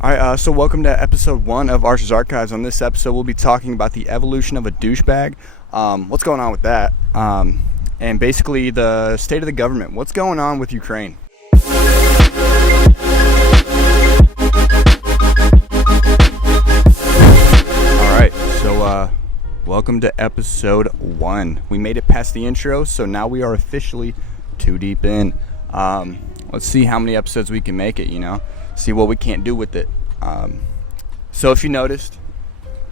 All right, so welcome to episode 1 of Archer's Archives. On this episode, we'll be talking about the evolution of a douchebag, what's going on with that, and basically the state of the government. What's going on with Ukraine? All right, so welcome to episode 1. We made it past the intro, so now we are officially too deep in. Let's see how many episodes we can make it, see what we can't do with it. So if you noticed,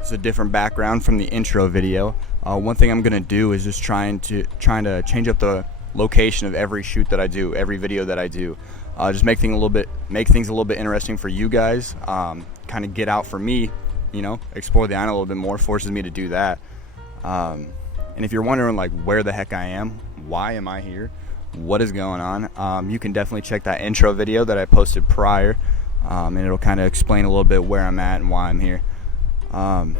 it's a different background from the intro video. One thing I'm gonna do is just trying to change up the location of every shoot that I do, every video that I do. Just make things a little bit interesting for you guys. Kind of get out for me, explore the island a little bit more. Forces me to do that. And if you're wondering like where the heck I am, why am I here, what is going on, you can definitely check that intro video that I posted prior, and it'll kind of explain a little bit where I'm at and why I'm here. And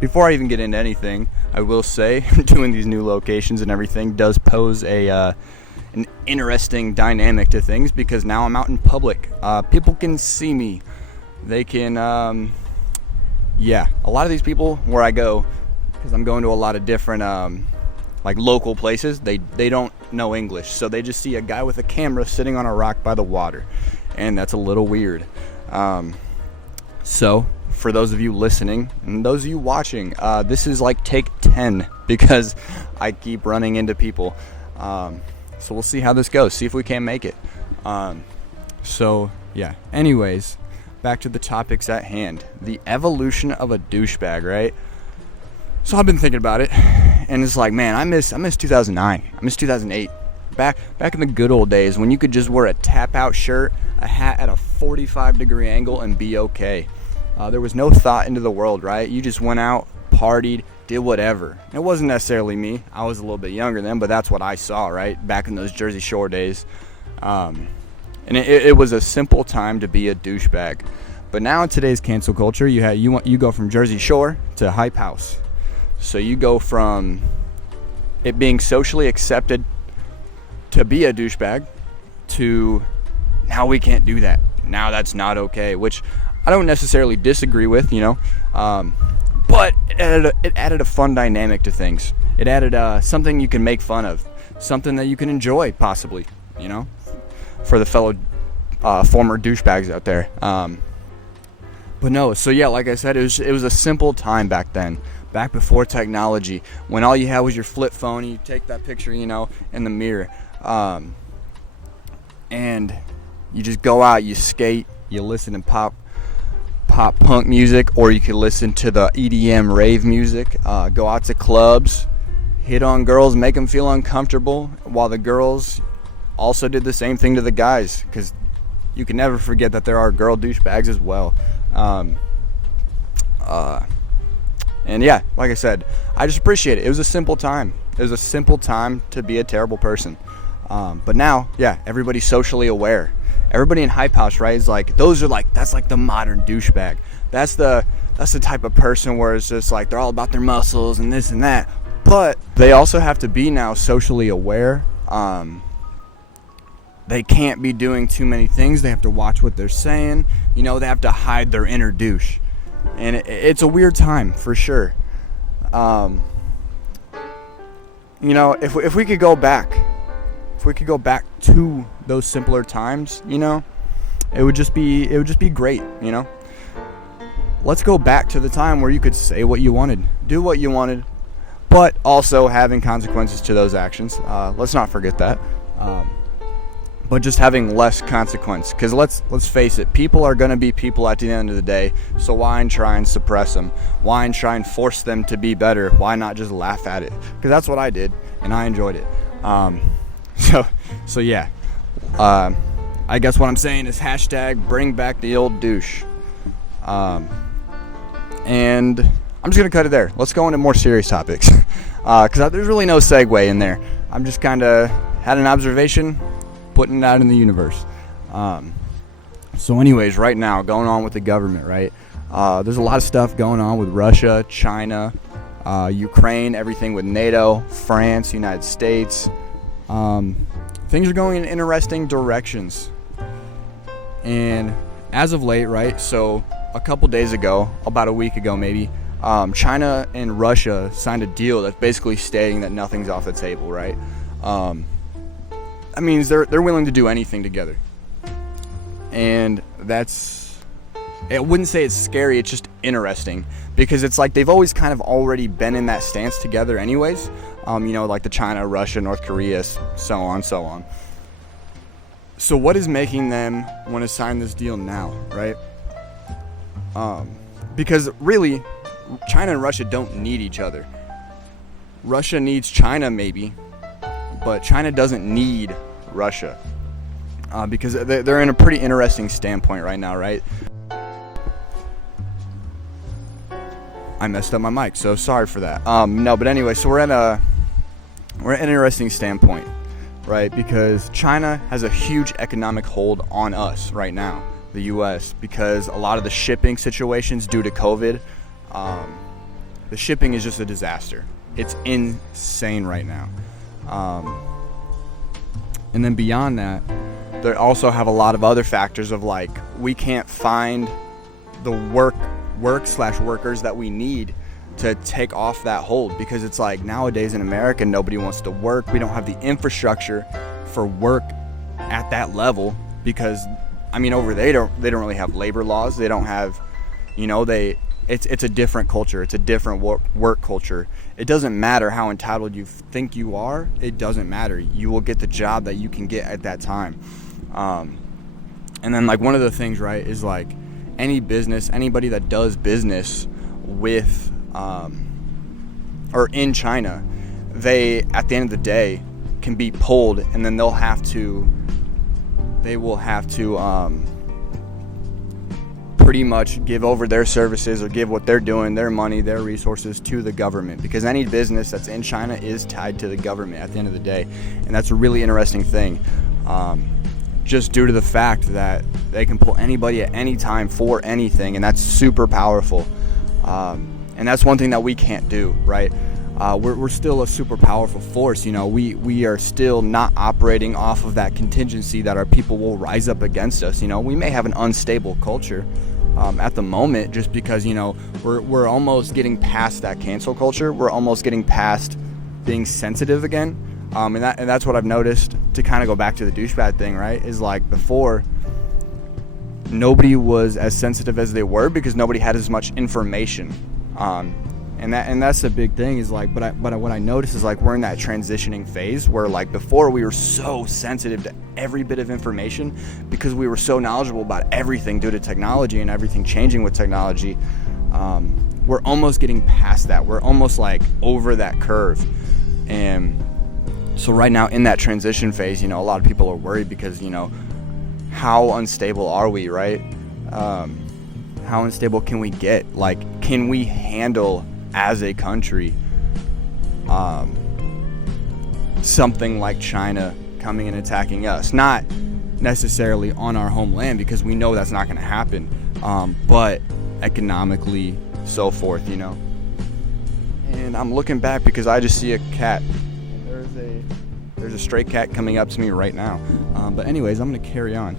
before I even get into anything, I will say doing these new locations and everything does pose an interesting dynamic to things, because now I'm out in public. People can see me. They can, a lot of these people where I go, because I'm going to a lot of different like local places, they don't know English, so they just see a guy with a camera sitting on a rock by the water, and that's a little weird. So for those of you listening and those of you watching, this is like take 10 because I keep running into people. So we'll see how this goes, see if we can make it. Anyways, back to the topics at hand. The evolution of a douchebag, right? So I've been thinking about it, and it's like, man, I miss 2009. I miss 2008. Back in the good old days when you could just wear a tap-out shirt, a hat at a 45-degree angle, and be okay. There was no thought into the world, right? You just went out, partied, did whatever. It wasn't necessarily me. I was a little bit younger then, but that's what I saw, right? Back in those Jersey Shore days. And it was a simple time to be a douchebag. But now in today's cancel culture, you go from Jersey Shore to Hype House. So you go from it being socially accepted to be a douchebag to now we can't do that. Now that's not okay, which I don't necessarily disagree with, but it added a fun dynamic to things. It added something you can make fun of, something that you can enjoy possibly, for the fellow former douchebags out there. But no, so yeah, like I said, it was a simple time back then. Back before technology, when all you had was your flip phone, and you take that picture, in the mirror, and you just go out, you skate, you listen to pop punk music, or you could listen to the EDM rave music, go out to clubs, hit on girls, make them feel uncomfortable, while the girls also did the same thing to the guys, because you can never forget that there are girl douchebags as well. And yeah, like I said, I just appreciate it. It was a simple time. It was a simple time to be a terrible person. But now, yeah, everybody's socially aware. Everybody in Hype House, right, is like, that's like the modern douchebag. That's the type of person where it's just like they're all about their muscles and this and that. But they also have to be now socially aware. They can't be doing too many things. They have to watch what they're saying. They have to hide their inner douche. And it's a weird time for sure. If we could go back to those simpler times, it would just be great. Let's go back to the time where you could say what you wanted, do what you wanted, but also having consequences to those actions. Let's not forget that. But just having less consequence, because let's face it, people are going to be people at the end of the day, so why try and suppress them? Why try and force them to be better? Why not just laugh at it? Because that's what I did, and I enjoyed it. So yeah, I guess what I'm saying is hashtag bring back the old douche. And I'm just going to cut it there. Let's go into more serious topics, because there's really no segue in there. I'm just kind of had an observation, putting it out in the universe. So anyways, right now, going on with the government, right? There's a lot of stuff going on with Russia, China, Ukraine, everything with NATO, France, United States. Things are going in interesting directions. And as of late, right, so a couple days ago, about a week ago maybe, China and Russia signed a deal that's basically stating that nothing's off the table, right? That means they're willing to do anything together. And I wouldn't say it's scary, it's just interesting, because it's like they've always kind of already been in that stance together anyways, like the China, Russia, North Korea, so on. So what is making them want to sign this deal now, right? Because really, China and Russia don't need each other. Russia needs China maybe, but China doesn't need Russia, because they're in a pretty interesting standpoint right now, right? I messed up my mic, so sorry for that. But anyway, so we're at an interesting standpoint, right? Because China has a huge economic hold on us right now, the U.S., because a lot of the shipping situations due to COVID, the shipping is just a disaster. It's insane right now. And then beyond that, they also have a lot of other factors of like, we can't find the workers that we need to take off that hold, because it's like nowadays in America, nobody wants to work. We don't have the infrastructure for work at that level, because over there they don't really have labor laws. They don't have, it's a different culture. It's a different work culture. It doesn't matter how entitled you think you are. It doesn't matter. You will get the job that you can get at that time. And then like one of the things, right, is like anybody that does business with or in China, they at the end of the day can be pulled, and then they will have to pretty much give over their services or give what they're doing, their money, their resources to the government, because any business that's in China is tied to the government at the end of the day. And that's a really interesting thing, just due to the fact that they can pull anybody at any time for anything, and that's super powerful. And that's one thing that we can't do, right? We're still a super powerful force. We are still not operating off of that contingency that our people will rise up against us. We may have an unstable culture at the moment, just because we're almost getting past that cancel culture. We're almost getting past being sensitive again, and that's what I've noticed. To kind of go back to the douchebag thing, right? Is like before, nobody was as sensitive as they were because nobody had as much information. And that's the big thing, is like, but what I notice is like we're in that transitioning phase where like before we were so sensitive to every bit of information because we were so knowledgeable about everything due to technology and everything changing with technology. We're almost getting past that. We're almost like over that curve. And so right now in that transition phase, a lot of people are worried because, how unstable are we, right? How unstable can we get? Like, can we handle as a country something like China coming and attacking us? Not necessarily on our homeland, because we know that's not going to happen, but economically, so forth, And I'm looking back because I just see a cat. And there's a stray cat coming up to me right now. But anyways, I'm going to carry on.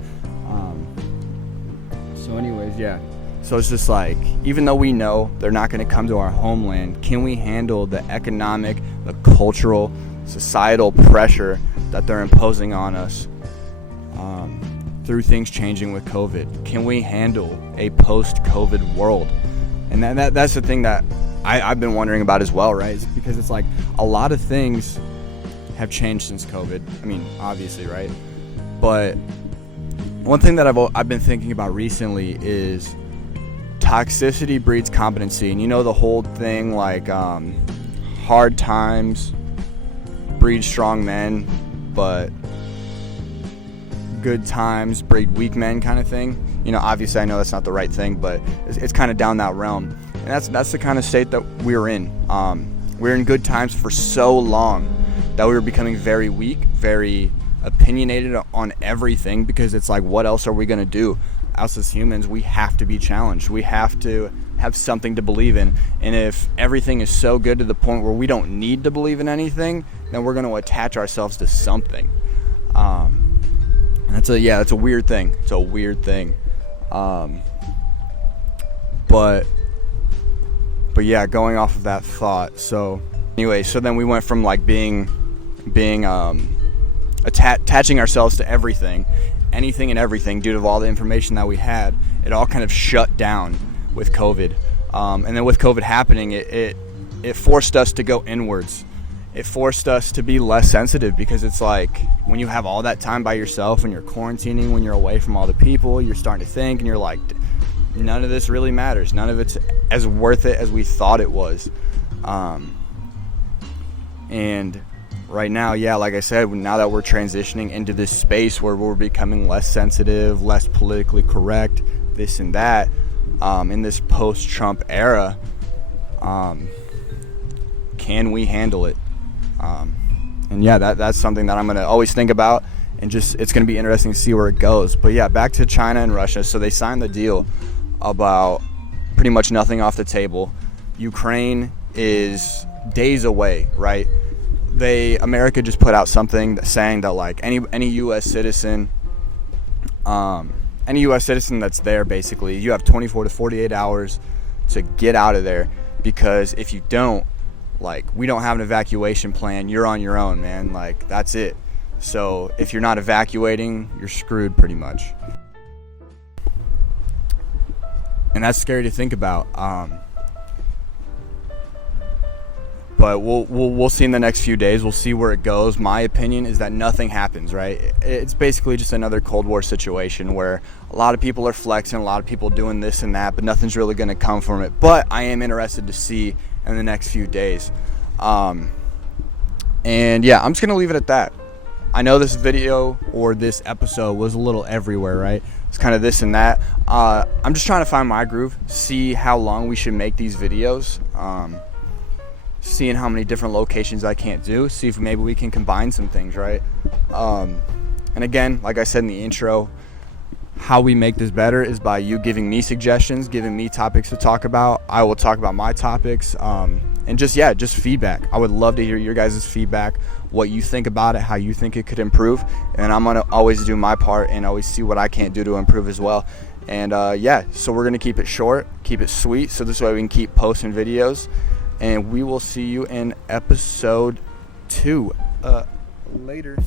So it's just like, even though we know they're not going to come to our homeland, can we handle the economic, the cultural, societal pressure that they're imposing on us through things changing with COVID? Can we handle a post-COVID world? And that's the thing that I've been wondering about as well, right? It's because it's like a lot of things have changed since COVID. Obviously, right? But one thing that I've been thinking about recently is toxicity breeds competency. And the whole thing, like hard times breed strong men, but good times breed weak men kind of thing. Obviously I know that's not the right thing, but it's kind of down that realm. And that's the kind of state that we're in. We're in good times for so long that we were becoming very weak, very opinionated on everything, because it's like, what else are we going to do? Us as humans, we have to be challenged. We have to have something to believe in. And if everything is so good to the point where we don't need to believe in anything, then we're going to attach ourselves to something. That's a weird thing. It's a weird thing. But yeah, going off of that thought. So anyway, so then we went from like being attaching ourselves to anything and everything due to all the information that we had. It all kind of shut down with COVID. And then with COVID happening, it forced us to go inwards. It forced us to be less sensitive, because it's like when you have all that time by yourself, when you're quarantining, when you're away from all the people, you're starting to think, and you're like, none of this really matters. None of it's as worth it as we thought it was. And right now, yeah, like I said, now that we're transitioning into this space where we're becoming less sensitive, less politically correct, this and that, in this post-Trump era, can we handle it? And yeah, that's something that I'm going to always think about, and just it's going to be interesting to see where it goes. But yeah, back to China and Russia. So they signed the deal about pretty much nothing off the table. Ukraine is days away, right? America just put out something saying that like any U.S. citizen, that's there, basically, you have 24 to 48 hours to get out of there, because if you don't, like, we don't have an evacuation plan. You're on your own, man. Like, that's it. So if you're not evacuating, you're screwed pretty much. And that's scary to think about. But we'll see in the next few days. We'll see where it goes. My opinion is that nothing happens, right? It's basically just another Cold War situation where a lot of people are flexing, a lot of people doing this and that, but nothing's really going to come from it. But I am interested to see in the next few days. And yeah, I'm just going to leave it at that. I know this video or this episode was a little everywhere, right? It's kind of this and that. I'm just trying to find my groove, see how long we should make these videos. Seeing how many different locations I can't do, see if maybe we can combine some things, right? And again, like I said in the intro, how we make this better is by you giving me suggestions, giving me topics to talk about. I will talk about my topics, and just feedback. I would love to hear your guys' feedback, what you think about it, how you think it could improve, and I'm gonna always do my part and always see what I can't do to improve as well. And yeah, so we're gonna keep it short, keep it sweet, so this way we can keep posting videos. And we will see you in episode 2. Later.